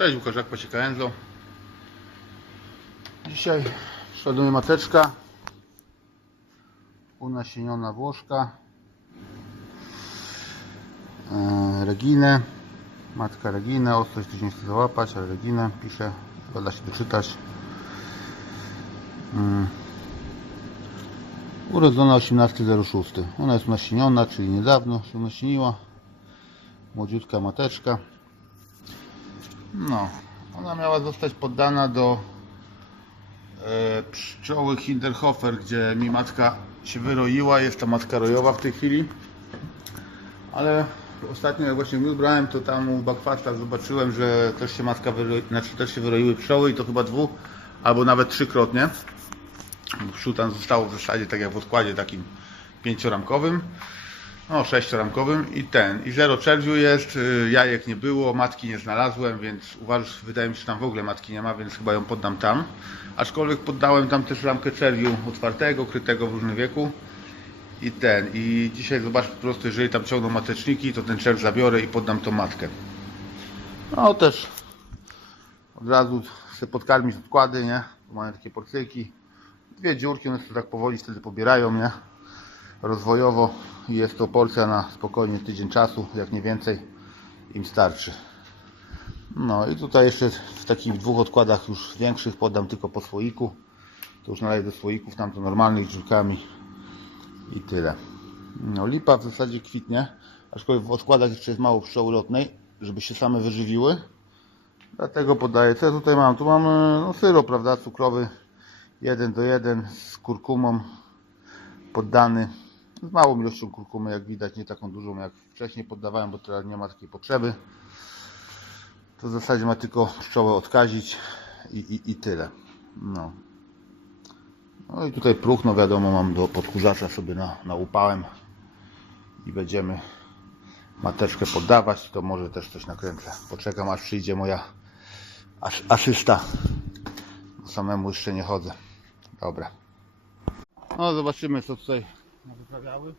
Cześć Łukasz, jak pasieka Enzo. Dzisiaj szladuje mateczka. Unasieniona Włoszka. E, Reginę. Matka Reginę. Ostrość tu nie chcę załapać, ale Reginę pisze. Chyba da się doczytać. Mm. Urodzona 18.06. Ona jest unasieniona, czyli niedawno się unasieniła. Młodziutka mateczka. No, ona miała zostać poddana do e, pszczoły Hinderhofer, gdzie mi matka się wyroiła. Jest ta matka rojowa w tej chwili. Ale ostatnio jak właśnie miód brałem, to tam u Bakwasta zobaczyłem, że też się matka wyroi, znaczy też się wyroiły pszczoły i to chyba dwu albo nawet trzykrotnie. Pszczół tam zostało w zasadzie tak jak w odkładzie takim pięcioramkowym. No, sześcioramkowym i ten. I zero czerwiu jest, y, jajek nie było, matki nie znalazłem, więc uważam, wydaje mi się, że tam w ogóle matki nie ma, więc chyba ją poddam tam. Aczkolwiek poddałem tam też ramkę czerwiu otwartego, krytego w różnym wieku. I ten. I dzisiaj zobacz po prostu, jeżeli tam ciągną mateczniki, to ten czerw zabiorę i poddam tą matkę. No też od razu chcę podkarmić odkłady, nie? Tu mają takie porcyjki. Dwie dziurki, one sobie tak powoli wtedy pobierają, nie? Rozwojowo jest to porcja na spokojnie tydzień czasu, jak nie więcej im starczy. No i tutaj jeszcze w takich dwóch odkładach już większych podam tylko po słoiku. To już naleję do słoików, tam to normalnych dziurkami i tyle. No lipa w zasadzie kwitnie, aczkolwiek w odkładach jeszcze jest mało pszczoły lotnej, żeby się same wyżywiły. Dlatego podaję. Co ja tutaj mam? Tu mam e, no, syrop, prawda, cukrowy 1 do 1 z kurkumą poddany z małą ilością kurkumy, jak widać, nie taką dużą jak wcześniej poddawałem, bo teraz nie ma takiej potrzeby. To w zasadzie ma tylko pszczołę odkazić i, i, i tyle. No. no i tutaj próchno, wiadomo, mam do podkurzacza sobie na, naupałem i będziemy mateczkę poddawać, to może też coś nakręcę. Poczekam aż przyjdzie moja as, asysta. Samemu jeszcze nie chodzę. Dobra. No zobaczymy co tutaj wyprawiały.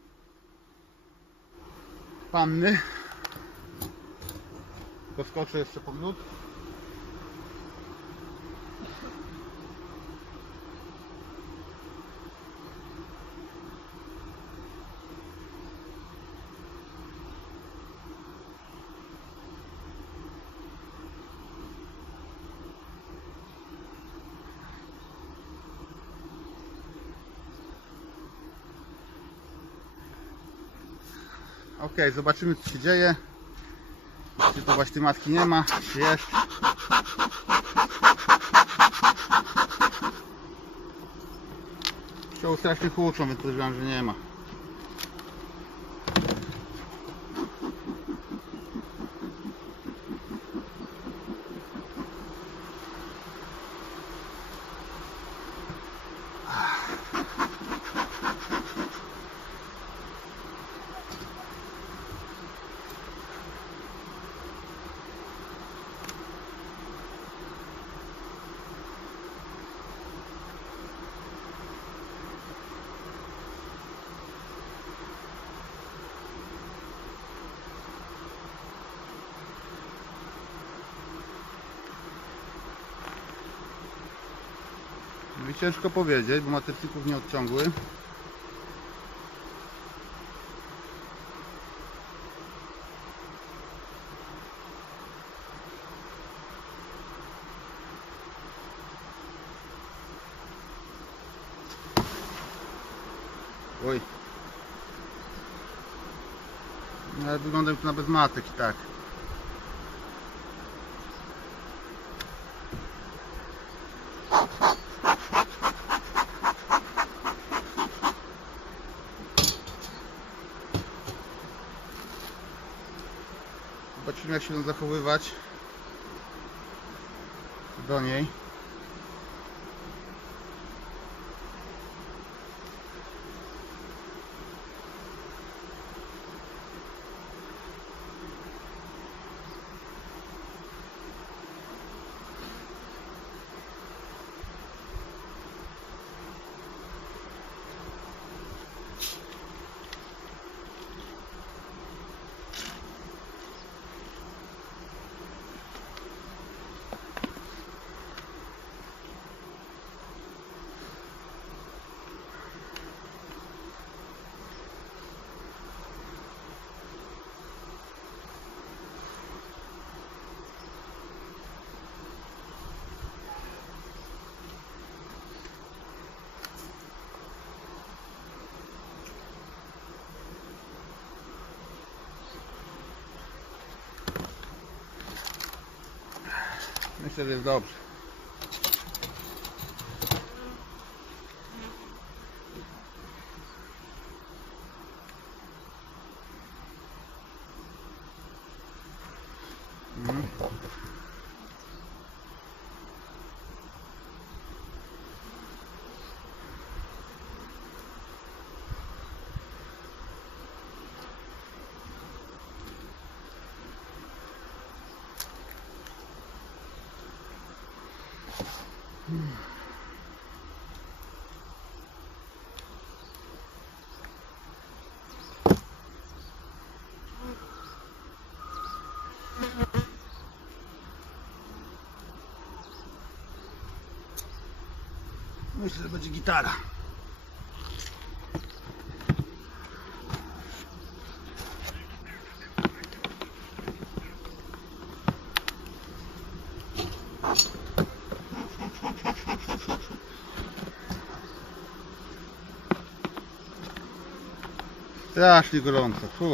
Panny. Poskoczę jeszcze po minut. Ok, zobaczymy co się dzieje. Czy to właśnie matki nie ma, czy jest. Pszczoły strasznie huczą, więc podejrzewam, że nie ma. Ciężko powiedzieć, bo matrycyków nie odciągły. Oj. Ale wygląda to na bez matek i tak. Zobaczymy jak się zachowywać do niej. Myślę, że jest dobrze. Myślę, że będzie gitara. Strasznie gorąco. Fu.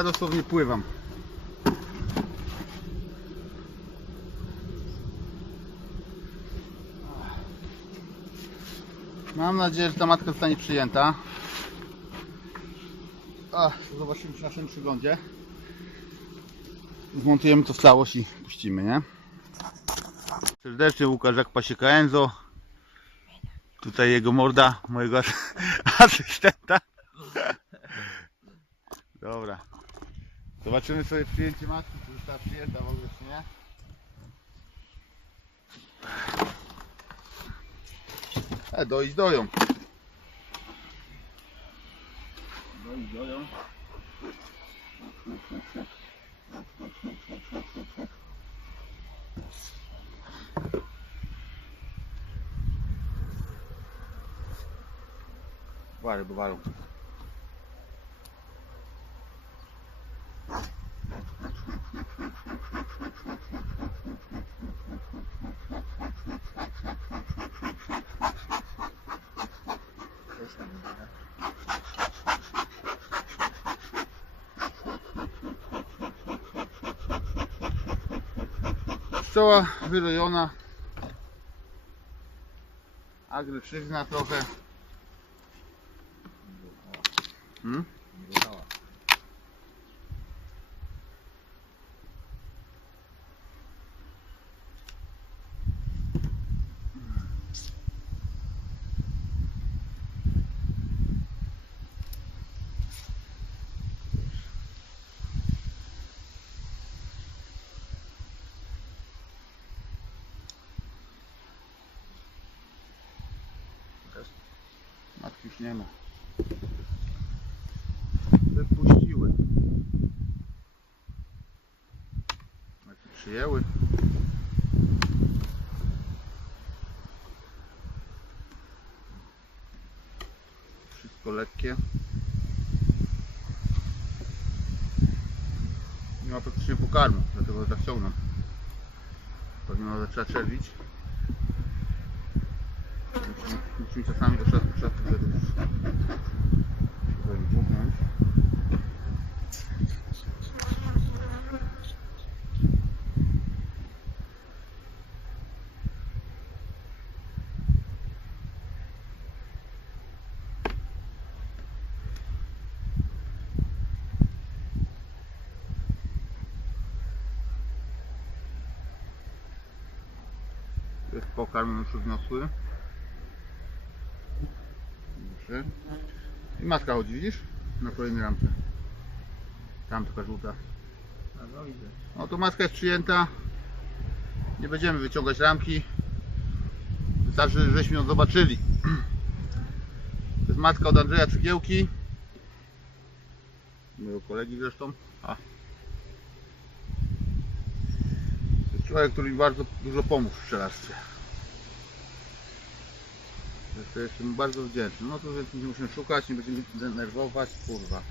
Ja dosłownie pływam. Mam nadzieję, że ta matka zostanie przyjęta. Ach, zobaczymy przy naszym przyglądzie. Zmontujemy to w całość i puścimy, nie? Serdecznie Łukasz jak pasieka Enzo. Tutaj jego morda, mojego as- asystenta. Dobra. Zobaczymy sobie przyjęcie matki, czy została przyjęta w ogóle, czy nie. E, dojść doją. Dojść doją. Wary, bo walą. Pszczoła wyrojona. Agresywna trochę. Hmm? Nie ma. Wypuściły. Matki przyjęły. Wszystko lekkie. Nie ma praktycznie pokarmu, dlatego tak ciągnę. Pewnie ma zaczęła czerwić. Musimy czasami do szafy, szafy żeby dmuchnąć. Jest pokarm już wniosły. I matka chodzi, widzisz? Na kolejnej ramce. Tam taka żółta. No to matka jest przyjęta. Nie będziemy wyciągać ramki. Wystarczy, żeśmy ją zobaczyli. To jest matka od Andrzeja Cygiełki. Mojego kolegi zresztą. A. To jest człowiek, który mi bardzo dużo pomógł w pszczelarstwie. To jestem bardzo wdzięczny. No to więc nie musimy szukać, nie będziemy denerwować. Kurwa.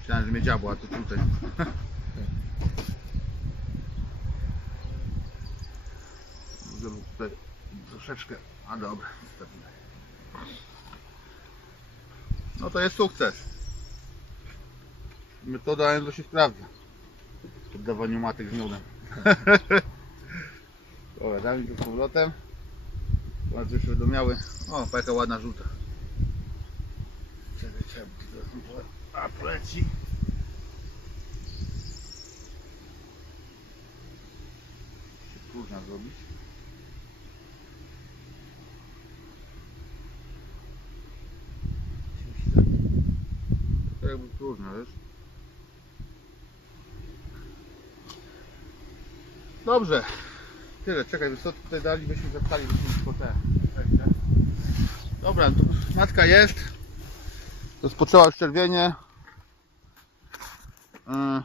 Myślałem, że mnie dziabła, to tutaj. Żeby tutaj troszeczkę. A dobra. No to jest sukces. Metoda Enzo się sprawdza. W oddawaniu matek z miodem. Dobra, damy tu z powrotem. Bardzo już będą miały. O, jaka ładna żółta. Czekaj, może- A poleci. Można zrobić. To jakby próżno, wiesz? Dobrze. Tyle, czekaj, co tutaj dali, byśmy zapchali, byśmy tylko te. Dobra, tu matka jest. Rozpoczęła już czerwienie. Yy,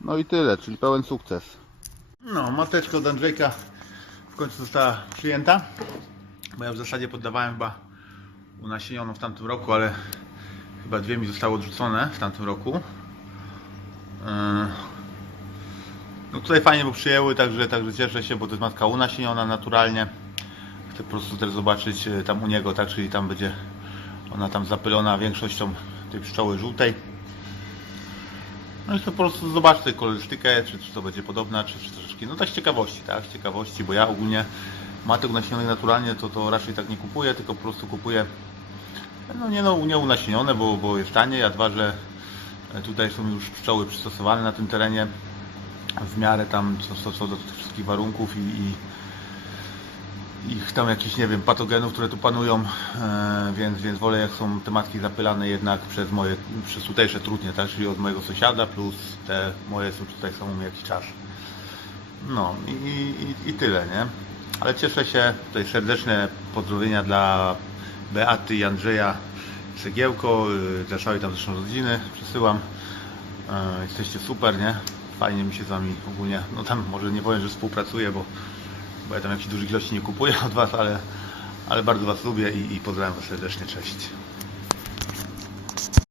No i tyle, czyli pełen sukces. No, mateczka od Andrzejka w końcu została przyjęta. Bo ja w zasadzie poddawałem chyba unasienioną w tamtym roku, ale chyba dwie mi zostały odrzucone w tamtym roku. Yy, No tutaj fajnie, bo przyjęły, także, także cieszę się, bo to jest matka unasieniona naturalnie. Chcę po prostu też zobaczyć e, tam u niego, tak, czyli tam będzie ona tam zapylona większością tej pszczoły żółtej. No i chcę po prostu zobaczyć tę kolorystykę, czy, czy to będzie podobna, czy, czy troszeczkę, no tak z ciekawości, tak, z ciekawości, bo ja ogólnie matek unasionionych naturalnie to, to raczej tak nie kupuję, tylko po prostu kupuję no nie no, nie unasienione, bo, bo jest taniej, a dwa, że tutaj są już pszczoły przystosowane na tym terenie w miarę tam co, co, co do tych wszystkich warunków i, i ich tam jakichś, nie wiem, patogenów, które tu panują, e, więc, więc wolę jak są te matki zapylane jednak przez moje, przez tutejsze trudnie, tak, czyli od mojego sąsiada, plus te moje są tutaj są jakiś czas. No i, i, i tyle, nie? Ale cieszę się, tutaj serdeczne pozdrowienia dla Beaty i Andrzeja Cegiełko, y, dla całej tam zresztą rodziny przesyłam. E, Jesteście super, nie? Fajnie mi się z Wami ogólnie, no tam może nie powiem, że współpracuję, bo, bo ja tam jakichś dużych ilości nie kupuję od Was, ale, ale bardzo Was lubię i, i pozdrawiam Was serdecznie, cześć.